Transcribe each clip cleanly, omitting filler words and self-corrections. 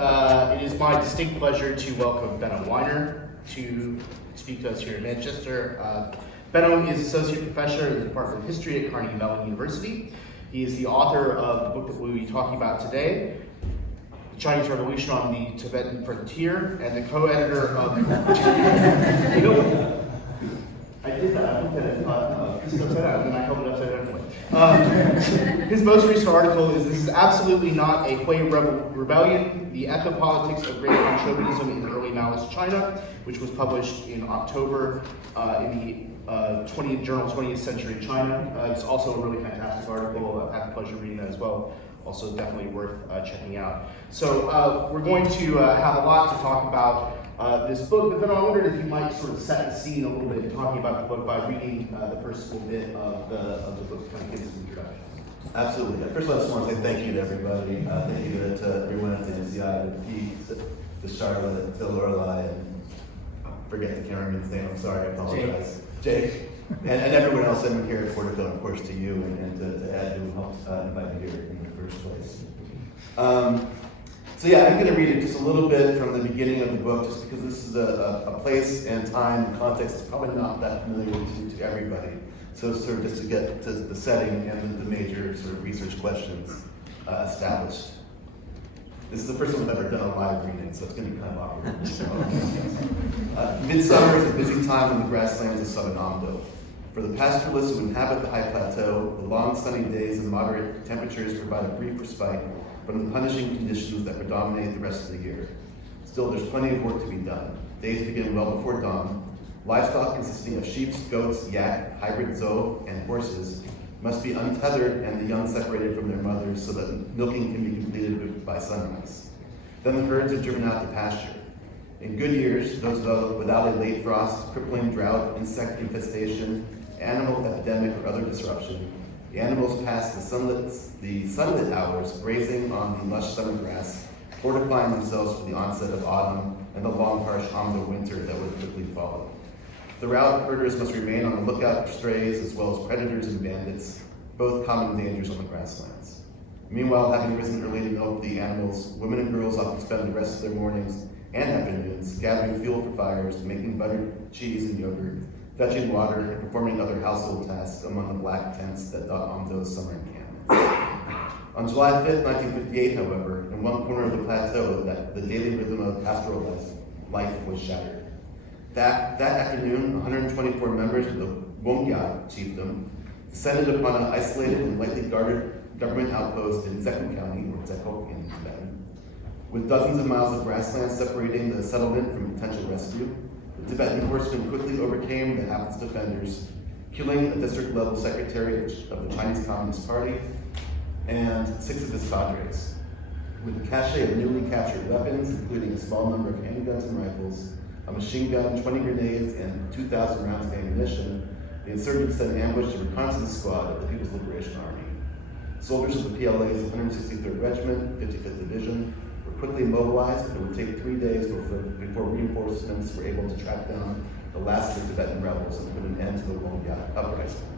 It is my distinct pleasure to welcome Benno Weiner to speak to us here in Manchester. Benno is Associate Professor in the Department of History at Carnegie Mellon University. He is the author of the book that we'll be talking about today, The Chinese Revolution on the Tibetan Frontier, and the co-editor of... You know what? I did that. I looked at it and thought, this is upside down, and then I held it upside down. His most recent article is, "This is absolutely not a Hui Rebellion, the ethnopolitics of great Chauvinism in Early Maoist China," which was published in October in the 20th journal, 20th Century China. It's also a really fantastic article. I've had the pleasure of reading that as well. Also definitely worth checking out. So we're going to have a lot to talk about this book, but then I wondered if you might sort of set the scene a little bit talking about the book by reading the first little bit of the book, kind of gives us an introduction. Absolutely. First of all, I just want to say thank you to everybody. Thank you to everyone at the MCI, to 𝗱𝗃𝗲𝗁, to 𝗱𝗲𝗁, and I forget the cameraman's name, I'm sorry, I apologize. Jake. And everyone else in here at Portico, and of course to you, and to Ed, who helped invite me here in the first place. So yeah, I'm going to read it just a little bit from the beginning of the book, just because this is a place and time and context that's probably not that familiar to everybody. So sort of just to get to the setting and the major sort of research questions established. This is the first time I've ever done a live reading, so it's going to be kind of awkward. Midsummer is a busy time in the grasslands of southern Amdo. For the pastoralists who inhabit the high plateau, the long sunny days and moderate temperatures provide a brief respite from the punishing conditions that predominate the rest of the year. Still, there's plenty of work to be done. Days begin well before dawn. Livestock consisting of sheep, goats, yak, hybrid 𝗀, and horses must be untethered and the young separated from their mothers so that milking can be completed by sunrise. Then the herds are driven out to pasture. In good years, those without a late frost, crippling drought, insect infestation, animal epidemic, or other disruption, the animals pass the sunlit hours grazing on the lush summer grass, fortifying themselves for the onset of autumn and the long, harsh Amdo winter that would quickly follow. Throughout, herders must remain on the lookout for strays as well as predators and bandits, both common dangers on the grasslands. Meanwhile, having risen early to milk the animals, women and girls often spend the rest of their mornings and afternoons gathering fuel for fires, making butter, cheese, and yogurt, fetching water, and performing other household tasks among the black tents that dot Amdo's summer encampments. On July 5th, 1958, however, in one corner of the plateau, the daily rhythm of pastoral life was shattered. That afternoon, 124 members of the 𝗬𝗚𝗃𝗲 chiefdom descended upon an isolated and lightly guarded government outpost in 𝗬𝗃𝗲 County, or 𝗬𝗃 in Tibetan. With dozens of miles of grassland separating the settlement from potential rescue, the Tibetan horsemen quickly overcame the hapless defenders, killing a district-level secretary of the Chinese Communist Party and 6 of his cadres. With a cache of newly captured weapons, including a small number of handguns and rifles, a machine gun, 20 grenades, and 2,000 rounds of ammunition, the insurgents then ambushed a reconnaissance squad of the People's Liberation Army. Soldiers of the PLA's 163rd Regiment, 55th Division, were quickly mobilized, and it would take 3 days before reinforcements were able to track down the last of the Tibetan rebels and put an end to the 𝗬𝗚𝗃𝗲 uprising.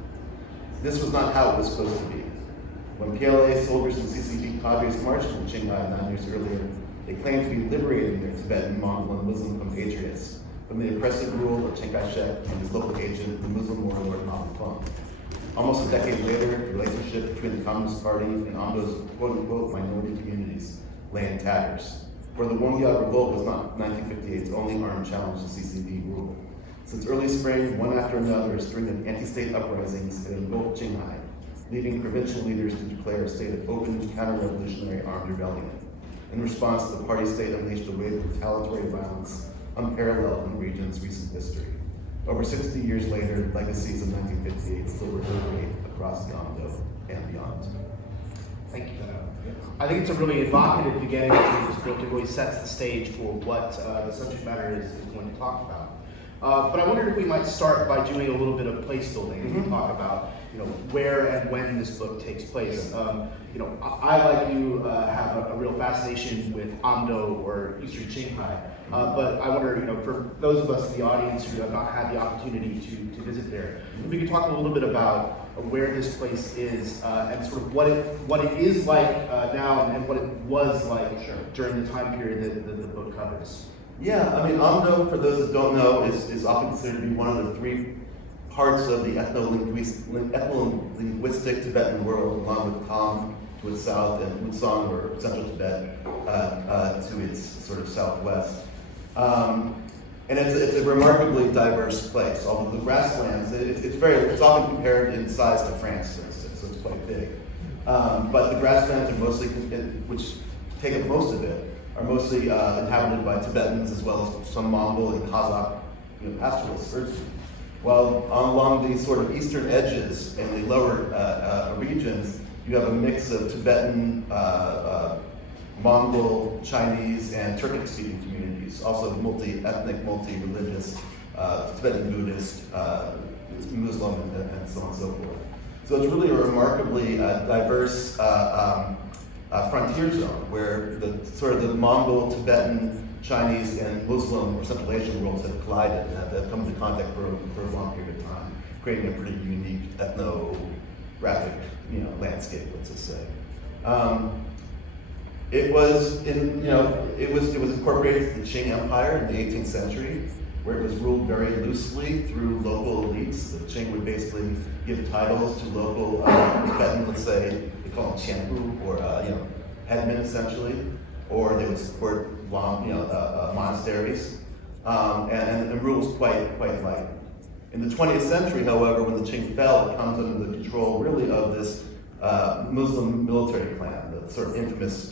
This was not how it was supposed to be. When PLA soldiers and CCP cadres marched from Qinghai 9 years earlier, they claimed to be liberating their Tibetan, Mongol, and Muslim compatriots from the oppressive rule of Chiang Kai-shek and his local agent, the Muslim warlord Mao Retold. Almost a decade later, the relationship between the Communist Party and Amdo's quote-unquote minority communities lay in tatters. For the 𝗬𝗚𝗃𝗲 revolt was not 1958's only armed challenge to CCP rule. Since early spring, one after another, a string of anti-state uprisings had engulfed Qinghai, leading provincial leaders to declare a state of open counter-revolutionary armed rebellion. In response, the party state unleashed a wave of retaliatory violence unparalleled in the region's recent history. Over 60 years later, legacies of 1958 still reverberate across the Amdo and beyond. Thank you. I think it's a really evocative beginning to this book. It really sets the stage for what the subject matter is going to talk about. But I wondered if we might start by doing a little bit of place building and talk about where and when this book takes place. I like you have a real fascination with Amdo or Eastern Qinghai, but I wonder, for those of us in the audience who have not had the opportunity to visit there, we could talk a little bit about where this place is and sort of what it is like now and what it was like during the time period that the book covers. Yeah, I mean, Amdo, for those that don't know, is often considered to be one of the three parts of the ethno-linguistic Tibetan world, along with Kham to its south and Musang, or central Tibet, to its sort of southwest. And it's a remarkably diverse place. Although the grasslands, it's often compared in size to France, for instance, so it's quite big. But the grasslands are mostly, which take up most of it, are mostly inhabited by Tibetans as well as some Mongol and Kazakh pastoralists herdsmen. While along these sort of eastern edges and the lower regions, you have a mix of Tibetan, Mongol, Chinese, and Turkic-speaking communities, also multi-ethnic, multi-religious, Tibetan Buddhist, Muslim, and so on and so forth. So it's really a remarkably diverse frontier zone where the Mongol, Tibetan, Chinese, and Muslim or Central Asian worlds have collided and have come into contact for a long period of time, creating a pretty unique ethnographic landscape, let's just say. It was incorporated into the Qing Empire in the 18th century, where it was ruled very loosely through local elites. The Qing would basically give titles to local Tibetan, let's say, they call them qianpu, or headmen essentially, or they would support monasteries, and the rule was quite light. In the 20th century, however, when the Qing fell, it comes under the control really of this Muslim military clan, the sort of infamous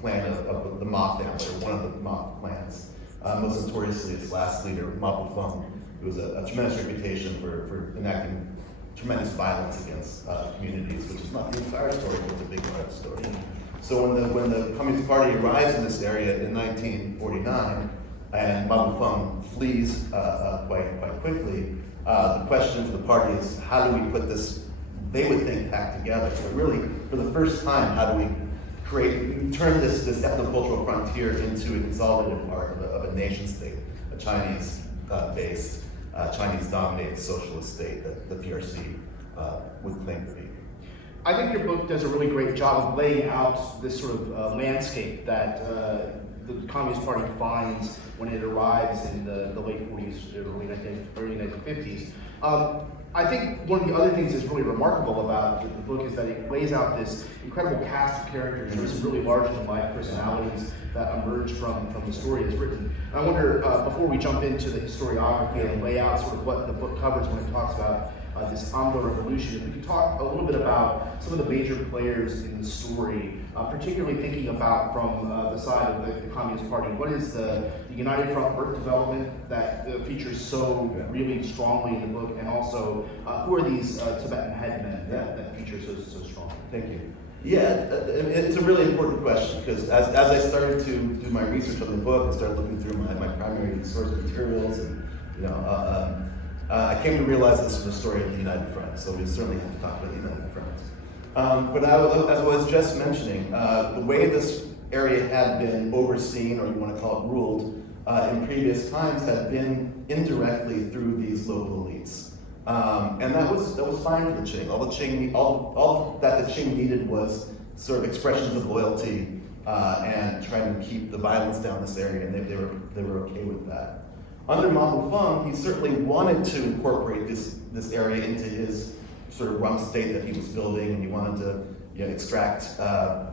clan of the Ma family, or one of the Ma clans. Most notoriously, its last leader, Mao Retold, who was a tremendous reputation for enacting tremendous violence against communities, which is not the entire story, but it's a big part of the story. So when the Communist Party arrives in this area in 1949, and Mao Retold flees quite quickly, the question for the party is, how do we put this, they would think, back together? So really, for the first time, how do we turn this ethnocultural frontier into a consolidated part of a nation state, a Chinese-based, Chinese-dominated socialist state that the PRC would claim to be. I think your book does a really great job of laying out this sort of landscape that the Communist Party finds when it arrives in the late 40s, early 1950s. I think one of the other things that's really remarkable about the book is that it lays out this incredible cast of characters. There's some really larger-than-life personalities that emerge from the story that's written. And I wonder, before we jump into the historiography and lay out sort of what the book covers when it talks about this Amdo revolution, if we could talk a little bit about some of the major players in the story, particularly thinking about from the side of the Communist Party. What is the United Front work development that features so really strongly in the book, and also who are these Tibetan headmen that feature so strongly? Thank you. Yeah, it's a really important question, because as I started to do my research on the book and started looking through my primary source materials, and I came to realize this was a story of the United Front, so we certainly have to talk about the United Front. But as I was just mentioning, the way this area had been overseen, or you want to call it ruled, in previous times had been indirectly through these local elites. And that was fine for the Qing. All that the Qing needed was sort of expressions of loyalty and trying to keep the violence down this area, and they were okay with that. Under Mao Retold, he certainly wanted to incorporate this area into his sort of rump state that he was building, and he wanted to extract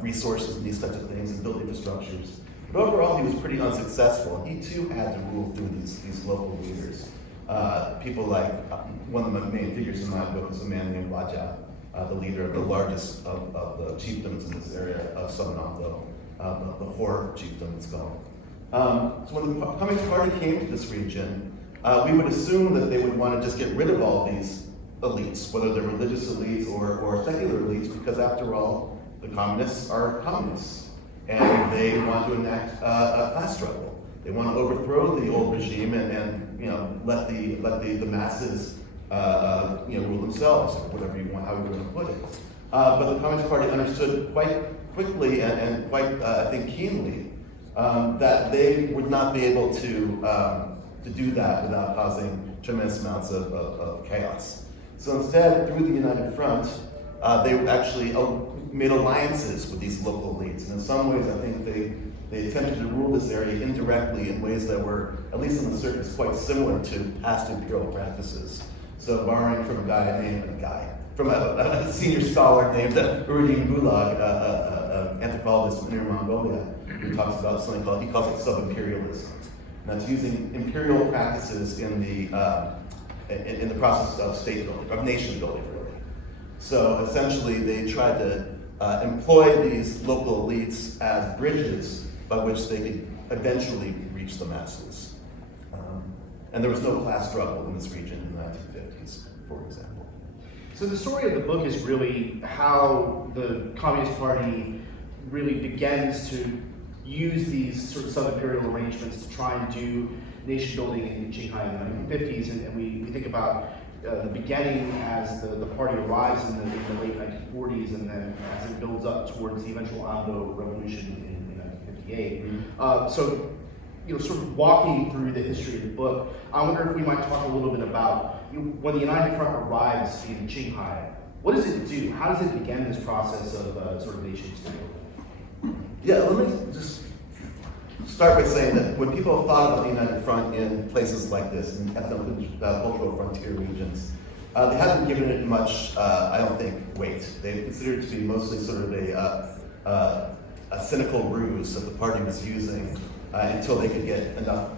resources and these types of things and build infrastructures. But overall, he was pretty unsuccessful, and he too had to rule through these local leaders. People like, one of the main figures in my book is a man named 𝗏𝗏𝗏, the leader of the largest of the chiefdoms in this area of Southern Amdo, the 𝗏𝗏𝗁 chiefdom, it's called. So when the Communist Party came to this region, we would assume that they would want to just get rid of all these elites, whether they're religious elites or secular elites, because after all, the communists are communists, and they want to enact a class struggle. They want to overthrow the old regime and let the masses rule themselves, or whatever you want, how you want to put it. But the Communist Party understood quite quickly and quite, I think, keenly that they would not be able to do that without causing tremendous amounts of chaos. So instead, through the United Front, they actually made alliances with these local elites. And in some ways, I think they attempted to rule this area indirectly in ways that were, at least on the surface, quite similar to past imperial practices. So borrowing from a senior scholar named 𝗬𝗙𝗲𝗶𝗹𝗀𝗀, anthropologist from Inner Mongolia, who talks about something he calls it sub-imperialism. And that's using imperial practices in the process of state building, of nation building, really. So essentially, they tried to employ these local elites as bridges by which they could eventually reach the masses. And there was no class struggle in this region in the 1950s, for example. So the story of the book is really how the Communist Party really begins to use these sort of sub-imperial arrangements to try and do nation building in Qinghai in the 1950s, and we think about the beginning as the party arrives in the late 1940s, and then as it builds up towards the eventual Ando Revolution in 1958. So, sort of walking through the history of the book, I wonder if we might talk a little bit about when the United Front arrives in Qinghai, what does it do? How does it begin this process of sort of nation state? Yeah, let me just start by saying that when people thought about the United Front in places like this, in ethnocultural frontier regions, they haven't given it much, I don't think, weight. They considered it to be mostly sort of a cynical ruse that the party was using until they could get enough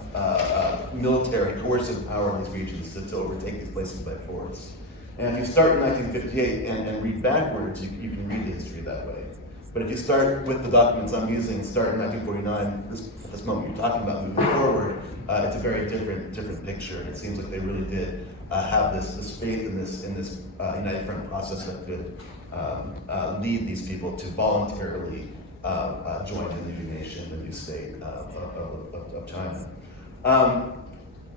military coercive power in these regions to overtake these places by force. And if you start in 1958 and read backwards, you can read the history that way. But if you start with the documents I'm using, start in 1949, at this moment you're talking about moving forward, it's a very different picture. And it seems like they really did have this faith in this United Front process that could lead these people to voluntarily join the new nation, the new state of China.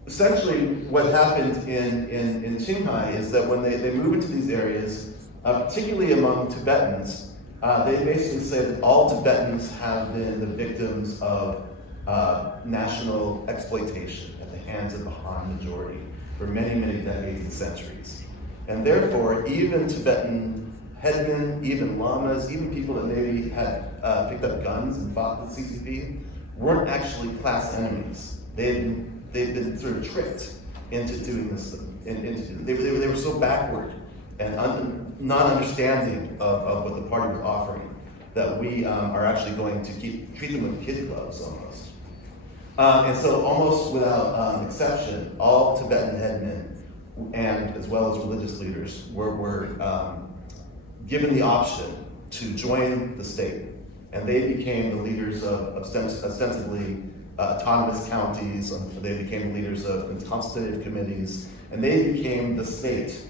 Essentially, what happened in Qinghai is that when they move into these areas, particularly among Tibetans, they basically say that all Tibetans have been the victims of national exploitation at the hands of the Han majority for many, many decades and centuries. And therefore, even Tibetan headmen, even lamas, even people that maybe had picked up guns and fought with CCP, weren't actually class enemies. They'd been sort of tricked into doing this. They were so backward and not understanding of what the party was offering that we are actually going to treat them with kid gloves almost. And so almost without exception, all Tibetan headmen and as well as religious leaders were given the option to join the state. And they became the leaders of ostensibly autonomous counties, they became leaders of constitutive committees, and they became the state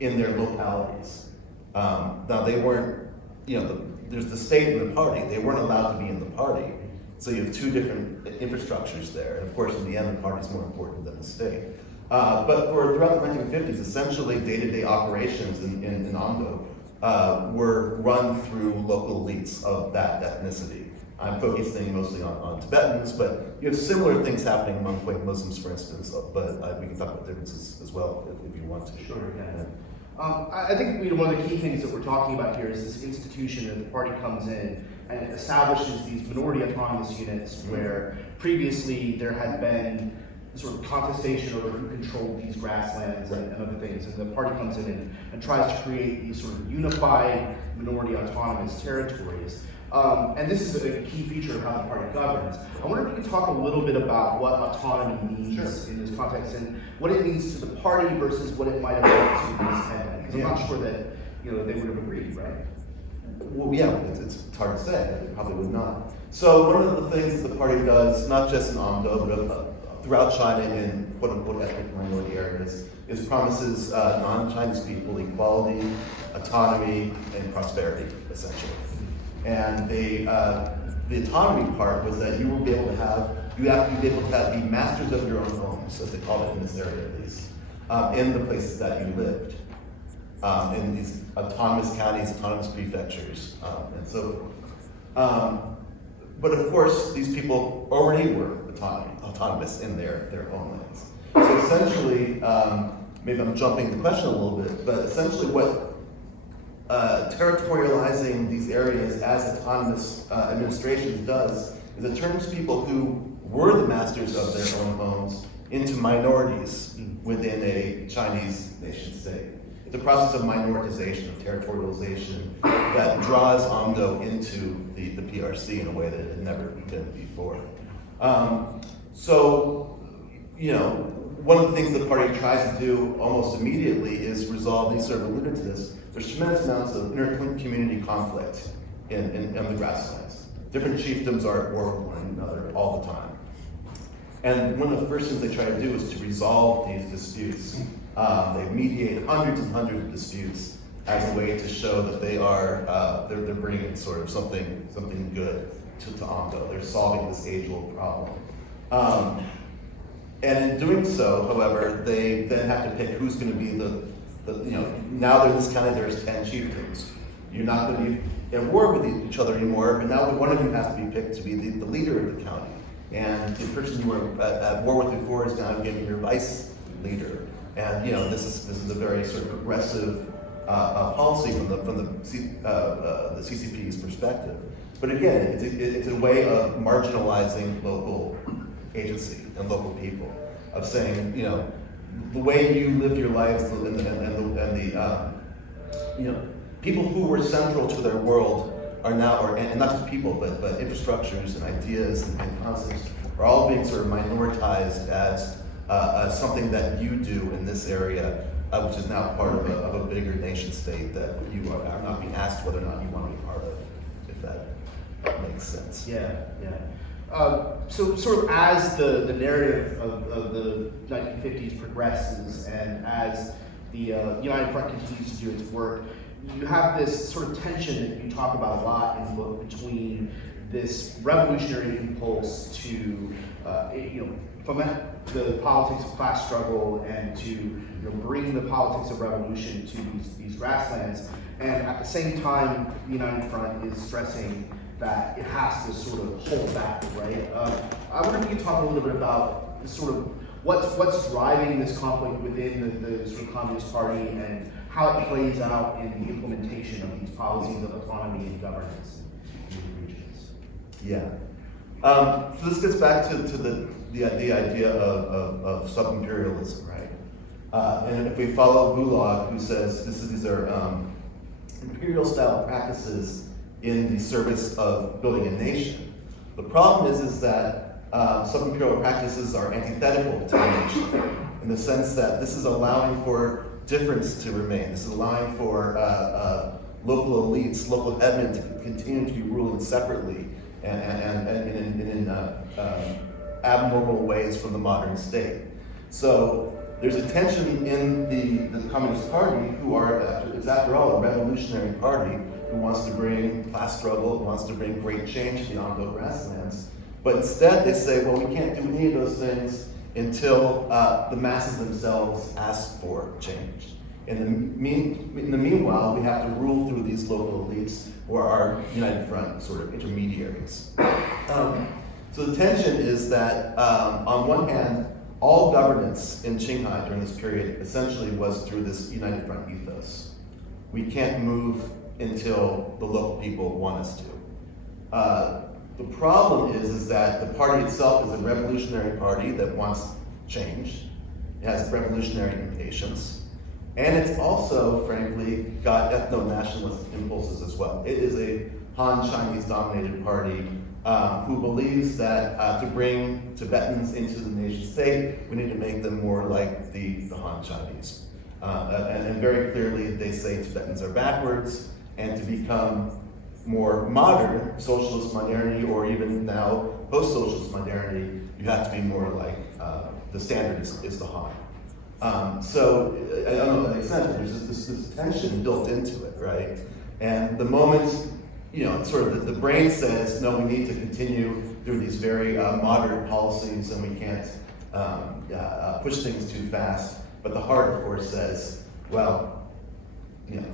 in their localities. Now they weren't, there's the state and the party, they weren't allowed to be in the party. So you have two different infrastructures there. And of course, in the end, the party is more important than the state. But throughout the 1950s, essentially day-to-day operations in Ando were run through local elites of that ethnicity. I'm focusing mostly on Tibetans, but you have similar things happening among Hui Muslims, for instance, but we can talk about differences as well if you want to. Sure, yeah. I think one of the key things that we're talking about here is this institution that the party comes in and it establishes these minority autonomous units where previously there had been sort of contestation over who controlled these grasslands and other things, and the party comes in and tries to create these sort of unified minority autonomous territories. And this is a key feature of how the party governs. I wonder if you could talk a little bit about what autonomy means in this context and what it means to the party versus what it might have meant to these headmen. Because I'm not sure that they would have agreed, right? Well, yeah, it's hard to say. It probably would not. So one of the things that the party does, not just in Ando, but throughout China in quote-unquote ethnic minority areas, is promises non-Chinese people equality, autonomy, and prosperity, essentially. And the autonomy part was that you will be able to have you have to be able to be masters of your own homes, as they called it in this area at least, in the places that you lived, in these autonomous counties, autonomous prefectures, and so forth. But of course, these people already were autonomous in their homelands. So essentially, maybe I'm jumping the question a little bit, but essentially what territorializing these areas as autonomous administrations does is it turns people who were the masters of their own homes into minorities within a Chinese nation state. It's a process of minoritization, of territorialization, that draws Amdo into the PRC in a way that it had never been before. So, you know, one of the things the party tries to do almost immediately is resolve, and you sort of alluded to this, there's tremendous amounts of inter-community conflict in the grasslands. Different chiefdoms are at war with one another all the time. And one of the first things they try to do is to resolve these disputes. They mediate hundreds and hundreds of disputes as a way to show that they are, they're bringing sort of something good to Amdo. They're solving this age-old problem. And in doing so, however, they then have to pick who's going to be now in this county there's 10 chieftains. You're not going to be at war with each other anymore, but now one of you has to be picked to be the leader of the county. And the person you were at war with before is now getting your vice leader. And this is a very sort of progressive policy from the CCP's perspective. But again, it's a way of marginalizing local agency and local people, of saying, the way you live your lives and the people who were central to their world are now, and not just people, but infrastructures and ideas and concepts are all being sort of minoritized as something that you do in this area, which is now part of a bigger nation state that you are not being asked whether or not you want to be part of, if that makes sense. Yeah. So sort of as the narrative of the 1950s progresses and as the United Front continues to do its work, you have this sort of tension that you talk about a lot in the book between this revolutionary impulse to, foment the politics of class struggle and to bring the politics of revolution to these grasslands, and at the same time, the United Front is stressing that it has to sort of hold back, right? I wonder if you could talk a little bit about sort of what's driving this conflict within the sort of Communist Party and how it plays out in the implementation of these policies of autonomy and governance in these regions. Yeah. So this gets back to the idea of sub-imperialism, right? And if we follow Gulag, who says these are imperial-style practices in the service of building a nation. The problem is that sub-imperial practices are antithetical to the nation, in the sense that this is allowing for difference to remain. This is allowing for local elites, local headmen to continue to be ruling separately and in abnormal ways from the modern state. So there's a tension in the Communist Party, who is after all a revolutionary party, who wants to bring class struggle, who wants to bring great change to the Amdo grasslands. But instead they say, well, we can't do any of those things until the masses themselves ask for change. In the meanwhile, we have to rule through these local elites who are our United Front sort of intermediaries. So the tension is that, on one hand, all governance in Qinghai during this period essentially was through this United Front ethos. We can't move until the local people want us to. The problem is that the party itself is a revolutionary party that wants change. It has revolutionary impatience. And it's also, frankly, got ethno-nationalist impulses as well. It is a Han Chinese-dominated party who believes that to bring Tibetans into the nation state, we need to make them more like the Han Chinese. And very clearly, they say Tibetans are backwards, and to become more modern, socialist modernity, or even now post-socialist modernity, you have to be more like the standard is the Han. So I don't know if that makes sense, but there's this tension built into it, right? And the moment, sort of the brain says, no, we need to continue through these very moderate policies, and we can't push things too fast. But the heart, of course, says, well,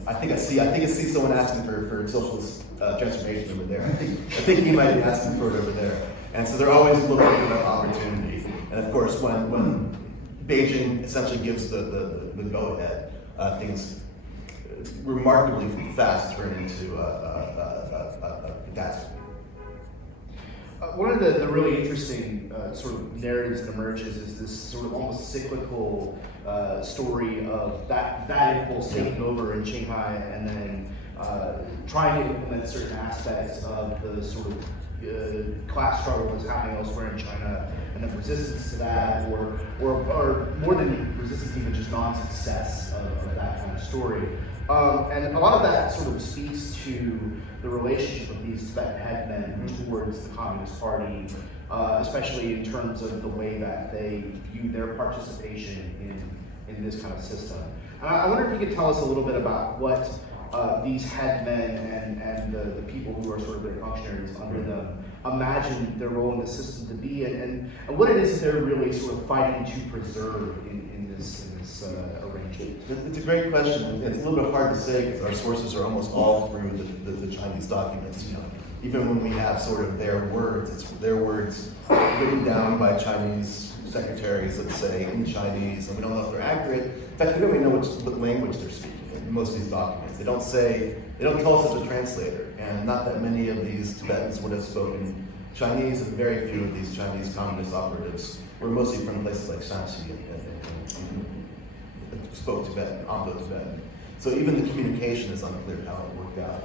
I think I see someone asking for socialist transformation over there. I think he might be asking for it over there. And so they're always looking for that opportunity. And of course, when Beijing essentially gives the go-ahead, things remarkably fast turn into a catastrophe. One of the really interesting sort of narratives that emerges is this sort of almost cyclical story of that impulse taking over in Shanghai and then trying to implement certain aspects of the sort of class struggle that's happening elsewhere in China, and then resistance to that, or more than resistance, even just non-success of that kind of story. And a lot of that sort of speaks to the relationship of these Tibetan headmen towards the Communist Party, especially in terms of the way that they view their participation in this kind of system. And I wonder if you could tell us a little bit about what these headmen and the people who are sort of their functionaries under them imagine their role in the system to be, and what it is that they're really sort of fighting to preserve in this arrangement. It's a great question. It's a little bit hard to say because our sources are almost all through the Chinese documents. Even when we have sort of their words, it's their words written down by Chinese secretaries that say in Chinese, and we don't know if they're accurate. In fact, we don't even know what language they're speaking in most of these documents. They don't tell us it's a translator, and not that many of these Tibetans would have spoken Chinese, and very few of these Chinese communist operatives were mostly from places like Shanxi and spoke Tibetan, Tibetan. So even the communication is unclear how it worked out.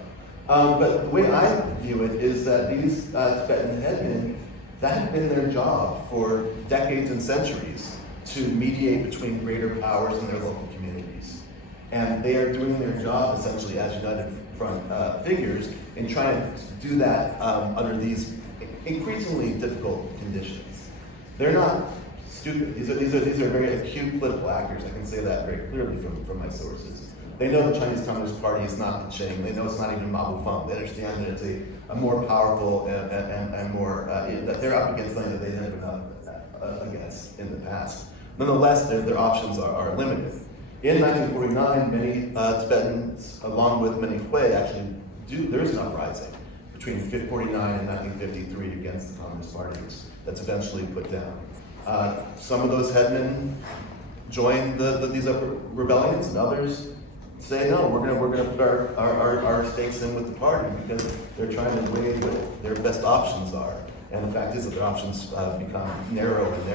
But the way I view it is that these Tibetan headmen, that had been their job for decades and centuries, to mediate between greater powers in their local communities. And they are doing their job essentially as United Front figures in trying to do that under these increasingly difficult conditions. They're not stupid. These are very acute political actors. I can say that very clearly from my sources. They know the Chinese Communist Party is not the Qing. They know it's not even 𝗲𝗲𝗶𝗹𝗀. They understand that it's a more powerful and more, that they're up against something that they never been up against in the past. Nonetheless, their options are limited. In 1949, many Tibetans, along with many Hui, actually there is an uprising between 1949 and 1953 against the Communist Party that's eventually put down. Some of those headmen join these rebellions, and others say, no, we're gonna put our stakes in with the party because they're trying to weigh what their best options are. And the fact is that their options become narrower and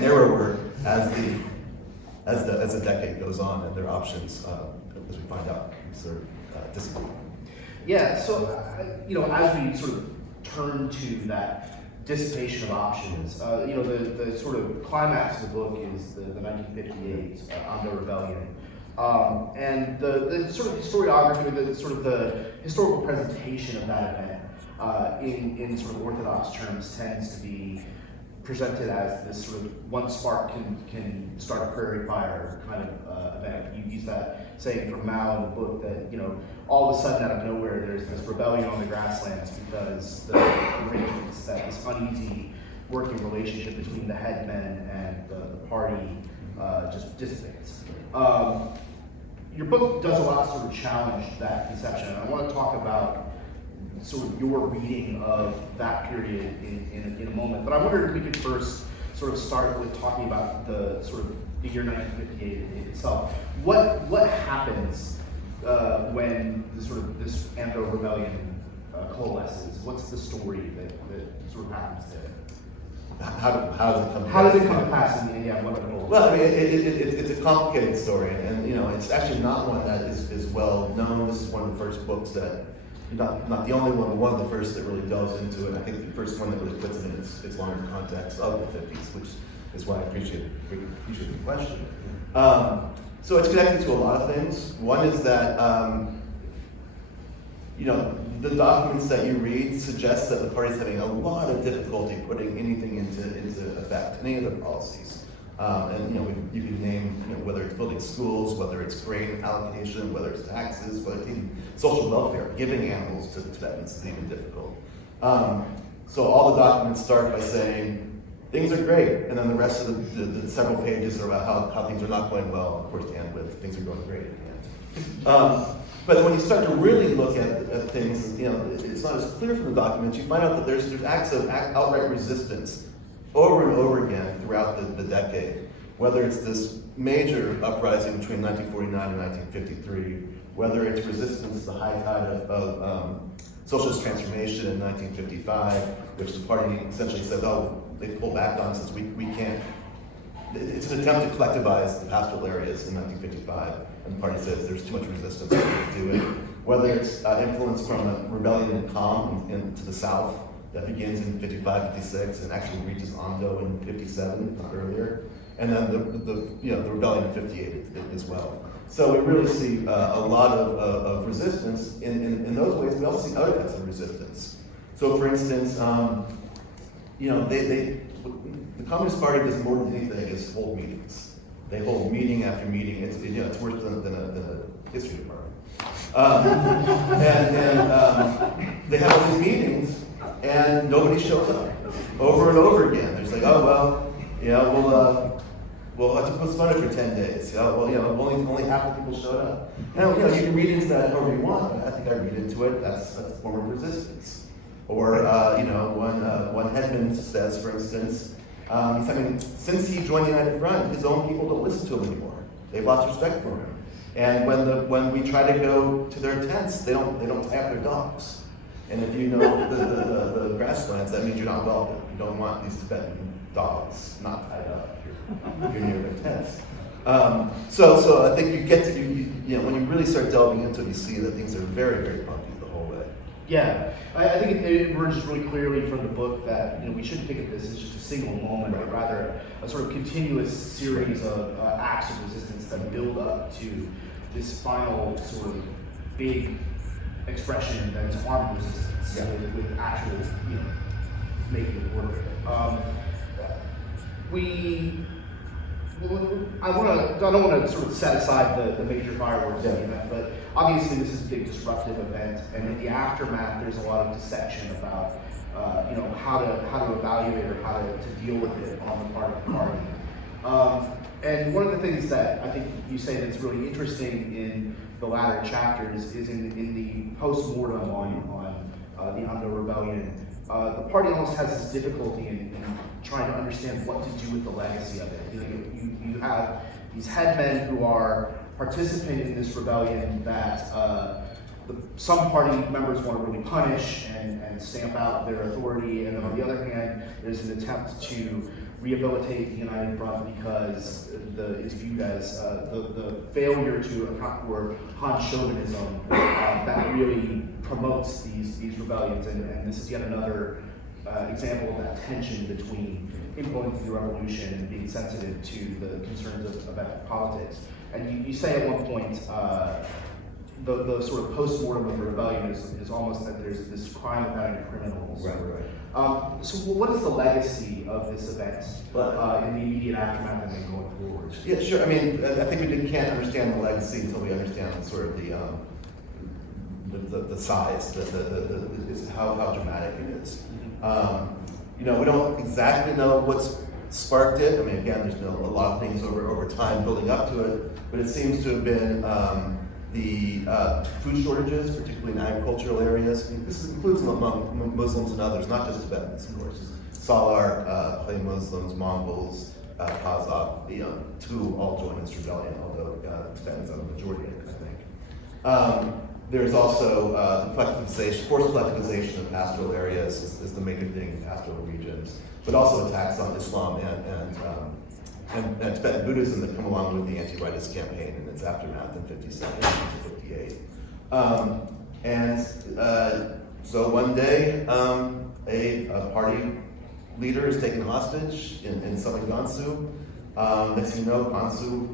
narrower as the decade goes on, and their options, as we find out, sort of dissipate. Yeah. So as we sort of turn to that dissipation of options, the sort of climax of the book is the 1958 Hui Rebellion. And the sort of historiography, the historical presentation of that event in sort of orthodox terms tends to be presented as this sort of one spark can start a prairie fire kind of event. You use that saying from Mao in the book that all of a sudden out of nowhere there's this rebellion on the grasslands because the arrangements, that this uneasy working relationship between the headmen and the party just dissipates. Your book does a lot to sort of challenge that conception. I want to talk about sort of your reading of that period in a moment, but I wondered if we could first sort of start with talking about the sort of the year 1958 itself. What happens when this Hui Rebellion coalesces? What's the story that sort of happens there? How does it come to pass? How does it come to pass in the end? Well, I mean, it's a complicated story, and it's actually not one that is well known. This is one of the first books that, not the only one, but one of the first that really delves into it. I think the first one that really puts it in its longer context of the 50s, which is why I appreciate the question. So it's connected to a lot of things. One is that the documents that you read suggest that the party's having a lot of difficulty putting anything into effect, any of the policies. And you can name whether it's building schools, whether it's grain allocation, whether it's taxes, whether it's even social welfare. Giving animals to the Tibetans is even difficult. So all the documents start by saying things are great, and then the rest of the several pages are about how things are not going well. Of course, to end with things are going great at the end. But when you start to really look at things, it's not as clear from the documents. You find out that there's acts of outright resistance over and over again throughout the decade. Whether it's this major uprising between 1949 and 1953, whether it's resistance to the high tide of socialist transformation in 1955, which the party essentially said, oh, they pulled back on since we can't. It's an attempt to collectivize the pastoral areas in 1955, and the party says there's too much resistance to do it. Whether it's influence from a rebellion in Kham to the south that begins in 55, 56, and actually reaches Amdo in 57, not earlier, and then the rebellion in 58 as well. So we really see a lot of resistance in those ways. We also see other types of resistance. So, for instance, the Communist Party does more than anything is hold meetings. They hold meeting after meeting. It's worse than a history department. They have all these meetings, and nobody shows up over and over again. There's like, oh well, we'll have to postpone it for 10 days. Only half the people showed up. Now, you can read into that however you want, but I think I read into it, that's a form of resistance. Or, one headman says, for instance, since he joined the United Front, his own people don't listen to him anymore. They've lost respect for him. And when we try to go to their tents, they don't tie up their dogs. And if you know the grasslands, that means you're not welcome. You don't want these Tibetan dogs not tied up if you're near their tents. So I think you get to, when you really start delving into it, you see that things are very, very bumpy the whole way. Yeah, I think it emerges really clearly from the book that we shouldn't think of this as just a single moment, but rather a sort of continuous series of acts of resistance that build up to this final sort of big expression that is armed resistance with actual, making it work. I don't want to sort of set aside the major fireworks of the event, but obviously this is a big disruptive event, and in the aftermath there's a lot of dissection about how to evaluate or how to deal with it on the part of the party. And one of the things that I think you say that's really interesting in the latter chapters is in the post-mortem on the Amdo Rebellion. The party almost has this difficulty in trying to understand what to do with the legacy of it. You have these headmen who are participating in this rebellion that some party members want to really punish and stamp out their authority, and then on the other hand, there's an attempt to rehabilitate the United Front because it's viewed as the failure to account for Han Chauvinism that really promotes these rebellions, and this is yet another example of that tension between influencing the revolution and being sensitive to the concerns of ethnic politics. And you say at one point, the sort of post-mortem of the rebellion is almost that there's this crime of having criminals. Right. So what is the legacy of this event in the immediate aftermath and then going forward? Yeah, sure. I mean, I think we can't understand the legacy until we understand sort of the size, how dramatic it is. We don't exactly know what's sparked it. I mean, again, there's been a lot of things over time building up to it, but it seems to have been the food shortages, particularly in agricultural areas. This includes among Muslims and others, not just Tibetans, of course. Salar, Clay Muslims, Mongols, Kazakh, two all joined this rebellion, although Tibetans are the majority, I think. There's also the forced collectivization of pastoral areas is the major thing in pastoral regions, but also attacks on Islam and Tibetan Buddhism that come along with the anti-rightist campaign in its aftermath in 57 to 58. So one day, a party leader is taken hostage in southern Gansu. Next thing you know,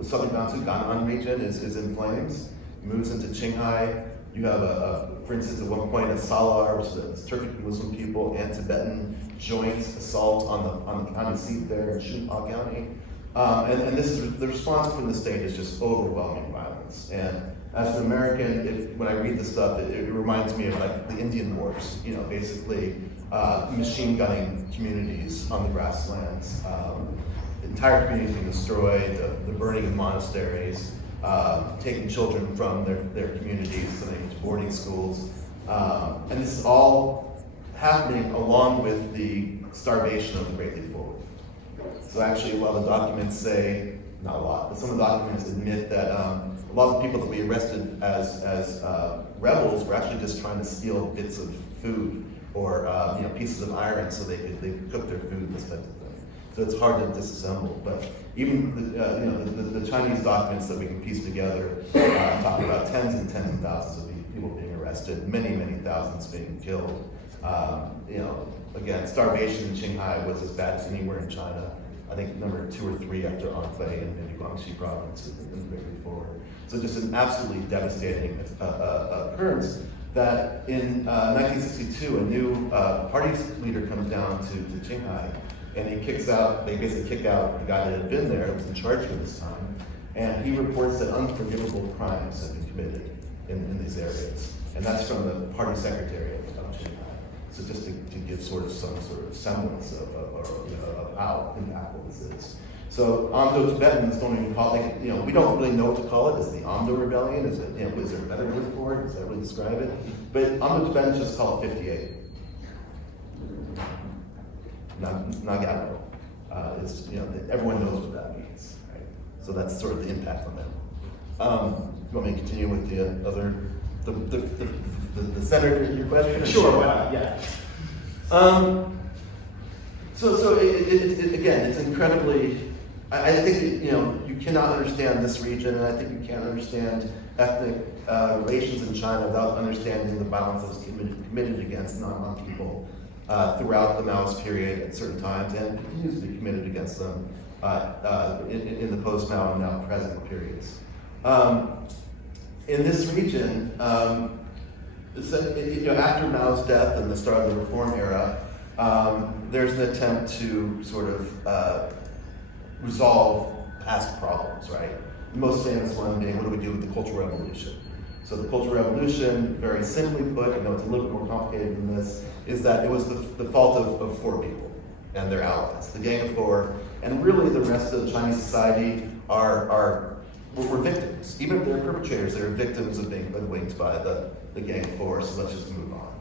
southern Gansu, Gan'an region is in flames. Moves into Qinghai. You have for instance, at one point, a Salar, which is Turkic Muslim people and Tibetan joint assault on the county seat there in Xiongpa County. And this is the response from the state is just overwhelming violence. And as an American, when I read this stuff, it reminds me of like the Indian Wars. You know, basically machine gunning communities on the grasslands, entire communities being destroyed, the burning of monasteries, taking children from their communities, sending them to boarding schools, and this is all happening along with the starvation of the Great Leap Forward. So actually, while the documents say, not a lot, but some of the documents admit that a lot of the people that we arrested as rebels were actually just trying to steal bits of food or pieces of iron so they could cook their food and this type of thing. So it's hard to disassemble. But even the Chinese documents that we can piece together talk about tens and tens of thousands of people being arrested, many thousands being killed. Again, starvation in Qinghai was as bad as anywhere in China. I think number 2 or 3 after 𝗱𝗲𝗁 and 𝗏𝗏𝗄 province in the Great Leap Forward. So just an absolutely devastating occurrence that in 1962, a new party leader comes down to Qinghai, and they basically kick out the guy that had been there, that was in charge at this time, and he reports that unforgivable crimes have been committed in these areas. And that's from the party secretary of Qinghai. So just to give some sort of semblance of how impactful this is. So Amdo Tibetans don't even call it, we don't really know what to call it. Is it the Amdo Rebellion? Is it, is there a better word for it? Does that really describe it? But Amdo Tibetans just call it 58. Nagano. Everyone knows what that means, right? So that's sort of the impact on them. You want me to continue with the other, the center of your question? Sure, why not? Yeah. So again, it's incredibly. I think you cannot understand this region, and I think you can't understand ethnic relations in China without understanding the violence that was committed against non-Han people throughout the Maoist period at certain times, and continues to be committed against them in the post-Mao and now present periods. In this region, after Mao's death and the start of the reform era, there's an attempt to sort of resolve past problems, right? The most famous one being, what do we do with the Cultural Revolution? So the Cultural Revolution, very simply put, I know it's a little bit more complicated than this, is that it was the fault of 4 people and their allies, the Gang of 4, and really the rest of Chinese society were victims. Even if they're perpetrators, they're victims of being hoodwinked by the Gang of 4, so let's just move on.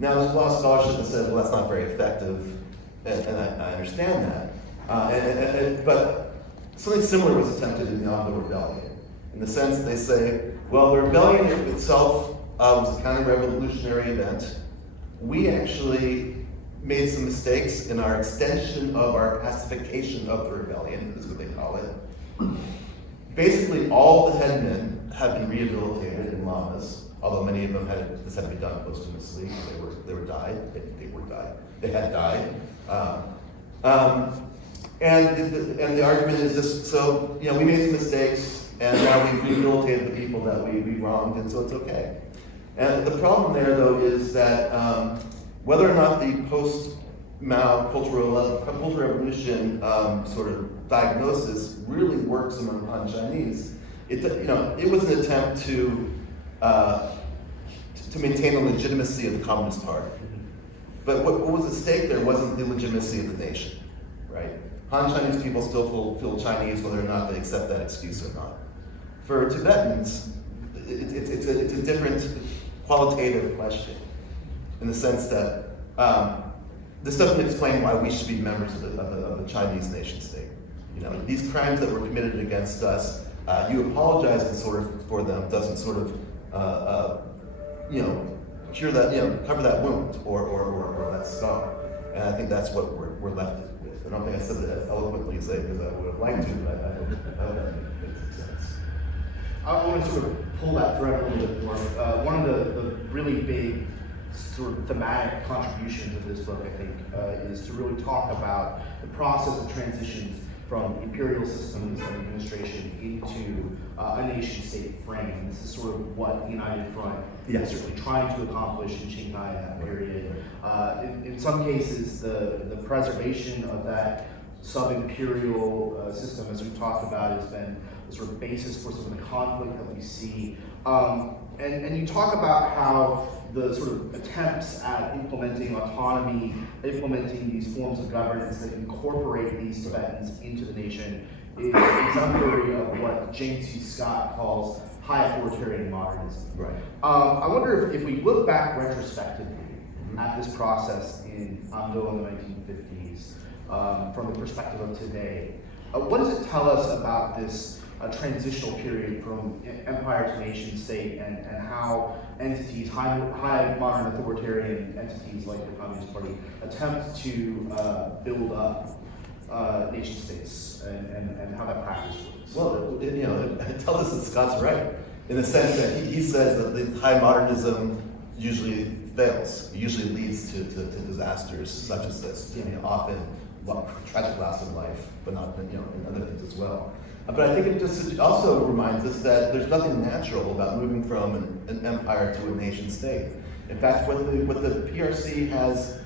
Now, there's a lot of scholarship that says, well, that's not very effective, and I understand that. But something similar was attempted in the Amdo Rebellion, in the sense that they say, well, the rebellion itself was a counter-revolutionary event. We actually made some mistakes in our extension of our pacification of the rebellion, is what they call it. Basically, all the headmen have been rehabilitated in lamas, although many of them this had to be done posthumously. They had died. And the argument is this: so we made some mistakes, and now we've rehabilitated the people that we wronged, and so it's okay. And the problem there, though, is that whether or not the post-Mao Cultural Revolution sort of diagnosis really works among Han Chinese, it was an attempt to maintain the legitimacy of the Communist Party. But what was at stake there wasn't the legitimacy of the nation, right? Han Chinese people still feel Chinese whether or not they accept that excuse or not. For Tibetans, it's a different qualitative question, in the sense that this doesn't explain why we should be members of the Chinese nation state. These crimes that were committed against us, you apologizing for them doesn't sort of cure that, cover that wound or that scar. And I think that's what we're left with. I don't think I said that as eloquently as I would have liked to, but I hope that makes sense. I want to sort of pull that thread a little bit more. One of the really big sort of thematic contributions of this book, I think, is to really talk about the process of transitions from imperial systems of administration into a nation-state frame. This is sort of what the United Front is certainly trying to accomplish in Qinghai at that period. In some cases, the preservation of that sub-imperial system, as we've talked about, has been the sort of basis for some of the conflict that we see. And you talk about how the sort of attempts at implementing autonomy, implementing these forms of governance that incorporate these Tibetans into the nation is exemplary of what James C. Scott calls high authoritarian modernism. Right. I wonder if we look back retrospectively at this process in Amdo in the 1950s, from the perspective of today, what does it tell us about this transitional period from empire to nation state, and how entities, high modern authoritarian entities like the Communist Party, attempt to build up nation states, and how that practice works? Well, it tells us that Scott's right, in the sense that he says that the high modernism usually fails, usually leads to disasters such as this, often tragic loss of life, but not in other things as well. But I think it just also reminds us that there's nothing natural about moving from an empire to a nation state. In fact, what the PRC has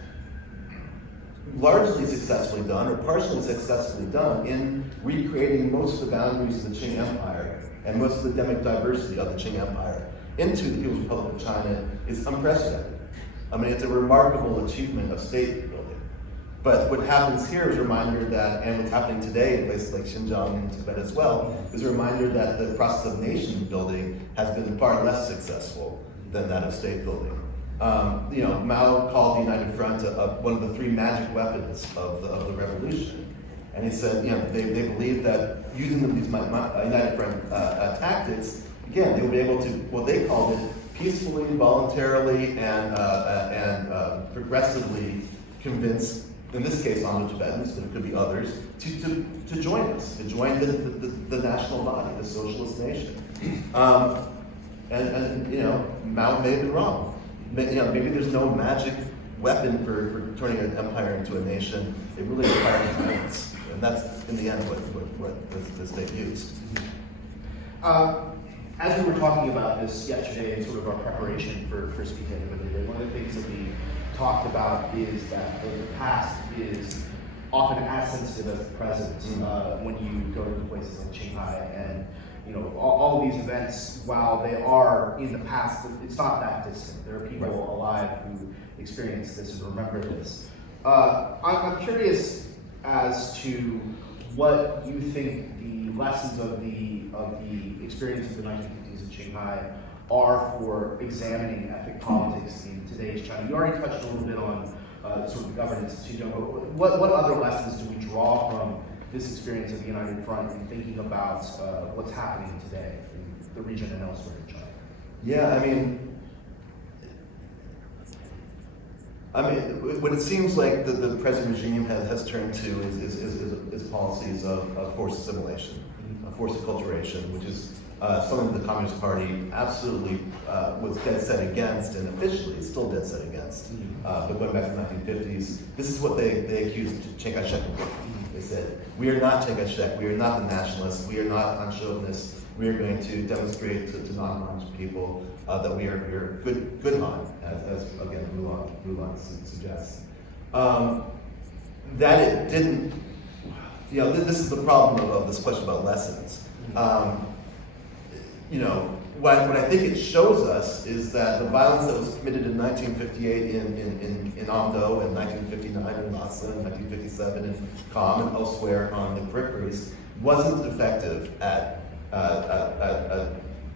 largely successfully done, or partially successfully done, in recreating most of the boundaries of the Qing Empire and most of the endemic diversity of the Qing Empire into the People's Republic of China is unprecedented. I mean, it's a remarkable achievement of state building. But what happens here is a reminder that, and what's happening today in places like Xinjiang and Tibet as well, is a reminder that the process of nation building has been far less successful than that of state building. Mao called the United Front one of the three magic weapons of the revolution. And he said, they believed that using these United Front tactics, again, they would be able to, what they called it, peacefully, voluntarily, and progressively convince, in this case, Amdo Tibetans, but it could be others, to join us, to join the national body, the socialist nation. Mao may have been wrong. Maybe there's no magic weapon for turning an empire into a nation. It really requires violence, and that's in the end what the state used. As we were talking about this yesterday in sort of our preparation for speaking with you today, one of the things that we talked about is that the past is often as sensitive as the present when you go to places like Shanghai, and all of these events, while they are in the past, it's not that distant. There are people alive who experience this and remember this. I'm curious as to what you think the lessons of the experience of the 1950s in Shanghai are for examining ethnic politics in today's China. You already touched a little bit on sort of governance, but what other lessons do we draw from this experience of the United Front in thinking about what's happening today in the region and elsewhere in China? Yeah, what it seems like the present regime has turned to is policies of forced assimilation, forced acculturation, which is something the Communist Party absolutely was dead set against, and officially is still dead set against. But going back to the 1950s, this is what they accused Chiang Kai-shek of doing. They said, we are not Chiang Kai-shek, we are not the nationalists, we are not chauvinists, we are going to demonstrate to non-Han people that we are good Han, as again, Mulan suggests. That it didn't, this is the problem of this question about lessons. What I think it shows us is that the violence that was committed in 1958 in Amdo, and 1959 in Lhasa, and 1957 in Kham, and elsewhere on the peripheries, wasn't effective at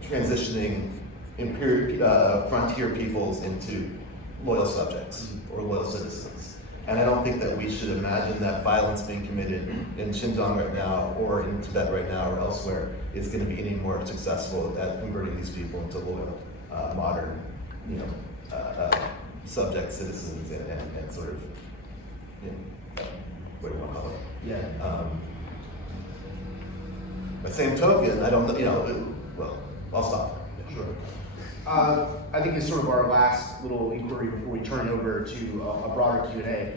transitioning frontier peoples into loyal subjects or loyal citizens. And I don't think that we should imagine that violence being committed in Xinjiang right now, or in Tibet right now, or elsewhere, is going to be any more successful at converting these people into loyal, modern, subject citizens and sort of, what do you want to call it? Yeah. By the same token, I don't, well, I'll stop. Sure. I think it's sort of our last little inquiry before we turn over to a broader Q&A.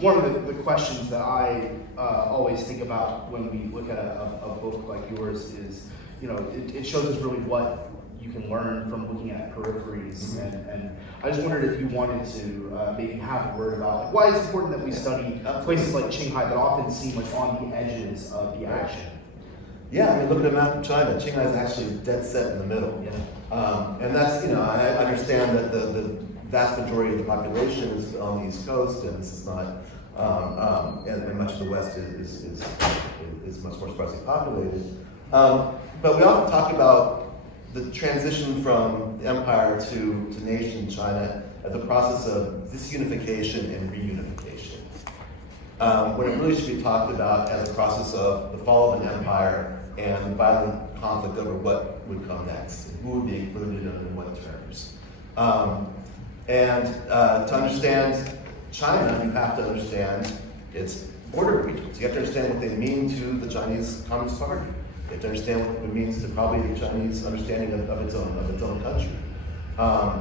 One of the questions that I always think about when we look at a book like yours is, it shows us really what you can learn from looking at peripheries. And I just wondered if you wanted to maybe have a word about like, why it's important that we study places like Qinghai that often seem like on the edges of the action. Yeah, I mean, look at the map of China. Qinghai is actually dead set in the middle. Yeah. And that's, I understand that the vast majority of the population is on the East Coast, and this is not, and much of the West is much more sparsely populated. But we often talk about the transition from the empire to nation China as a process of disunification and reunification. When it really should be talked about as a process of the fall of an empire and violent conflict over what would come next, and who would be included and in what terms. To understand China, you have to understand its border regions. You have to understand what they mean to the Chinese Communist Party. You have to understand what it means to probably the Chinese understanding of its own country.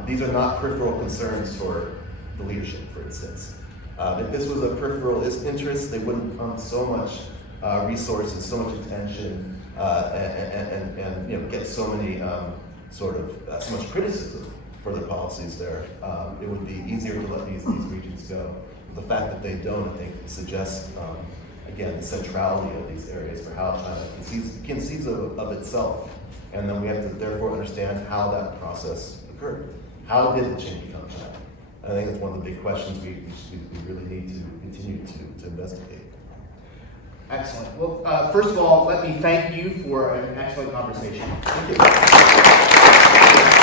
These are not peripheral concerns for the leadership, for instance. If this was a peripheral interest, they wouldn't pump so much resources, so much attention, and get so many so much criticism for their policies there. It would be easier to let these regions go. The fact that they don't, I think, suggests again the centrality of these areas for how China conceives of itself, and then we have to therefore understand how that process occurred. How did the Qing become China? I think that's one of the big questions we really need to continue to investigate. Excellent. Well, first of all, let me thank you for an excellent conversation. Thank you.